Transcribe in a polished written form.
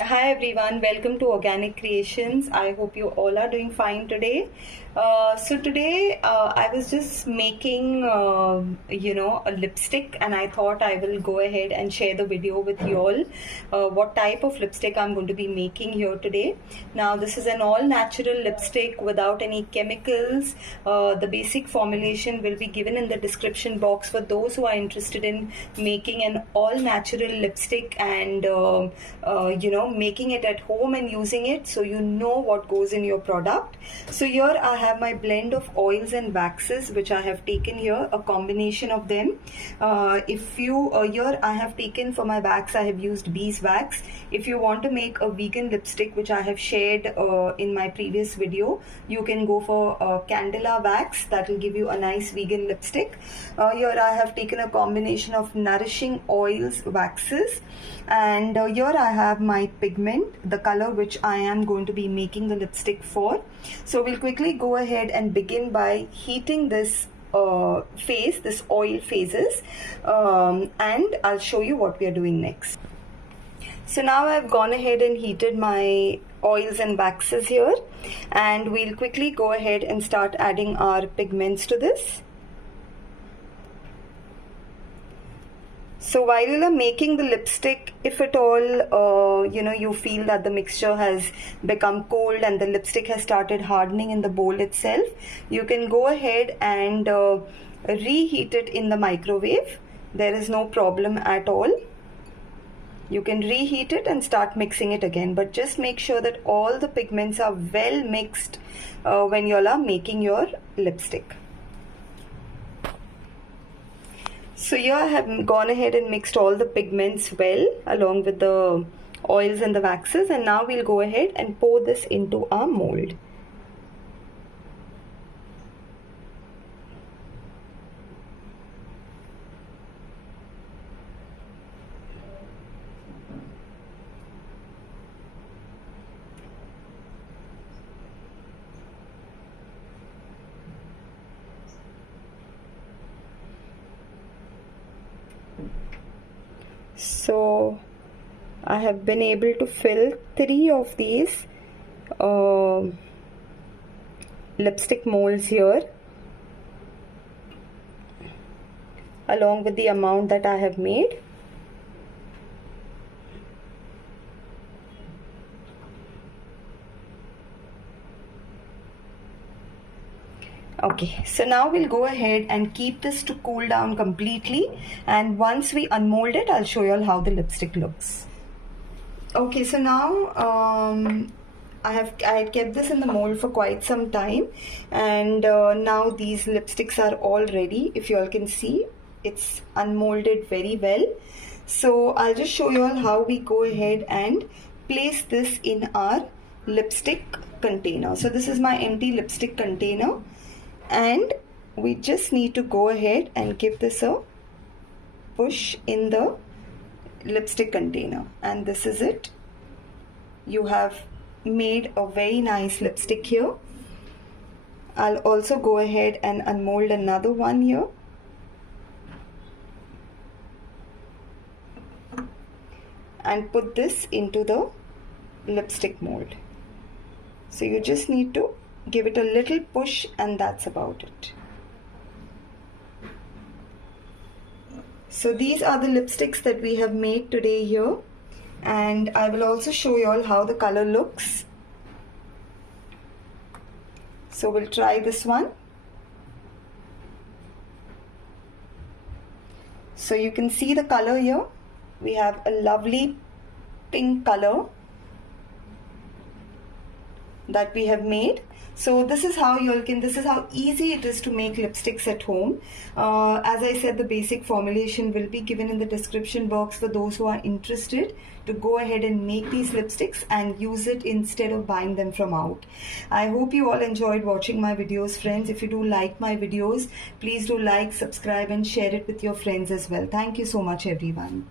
Hi everyone, welcome to Organic Creations. I hope you all are doing fine today. So today I was just making a lipstick, and I thought I will go ahead and share the video with you all what type of lipstick I'm going to be making here today. Now this is an all natural lipstick without any chemicals. The basic formulation will be given in the description box for those who are interested in making an all natural lipstick and making it at home and using it, so you know what goes in your product. So here I have my blend of oils and waxes which I have taken here, a combination of them. Here I have taken for my wax, I have used beeswax. If you want to make a vegan lipstick, which I have shared in my previous video, you can go for candela wax. That will give you a nice vegan lipstick. Here I have taken a combination of nourishing oils, waxes, and here I have my pigment, the color which I am going to be making the lipstick for. So we'll quickly go ahead and begin by heating this this oil phases, and I'll show you what we are doing next. So now I've gone ahead and heated my oils and waxes here, and we'll quickly go ahead and start adding our pigments to this. So while you are making the lipstick, if at all you feel that the mixture has become cold and the lipstick has started hardening in the bowl itself, you can go ahead and reheat it in the microwave. There is no problem at all. You can reheat it and start mixing it again, but just make sure that all the pigments are well mixed when you all are making your lipstick. So here I have gone ahead and mixed all the pigments well along with the oils and the waxes, and now we'll go ahead and pour this into our mold. So I have been able to fill 3 of these lipstick molds here along with the amount that I have made. Okay, so now we'll go ahead and keep this to cool down completely, and once we unmold it, I'll show you all how the lipstick looks. Okay, so now I had kept this in the mold for quite some time, and now these lipsticks are all ready. If you all can see, it's unmolded very well. So I'll just show you all how we go ahead and place this in our lipstick container. So this is my empty lipstick container, and we just need to go ahead and give this a push in the lipstick container, and this is it. You have made a very nice lipstick here. I'll also go ahead and unmold another one here, and put this into the lipstick mold. So you just need to give it a little push, and that's about it. So these are the lipsticks that we have made today here, and I will also show you all how the color looks. So we'll try this one. So you can see the color here. We have a lovely pink color that we have made. So this is how this is how easy it is to make lipsticks at home. As I said, the basic formulation will be given in the description box for those who are interested to go ahead and make these lipsticks and use it instead of buying them from out. I hope you all enjoyed watching my videos, friends. If you do like my videos, please do like, subscribe, and share it with your friends as well. Thank you so much, everyone.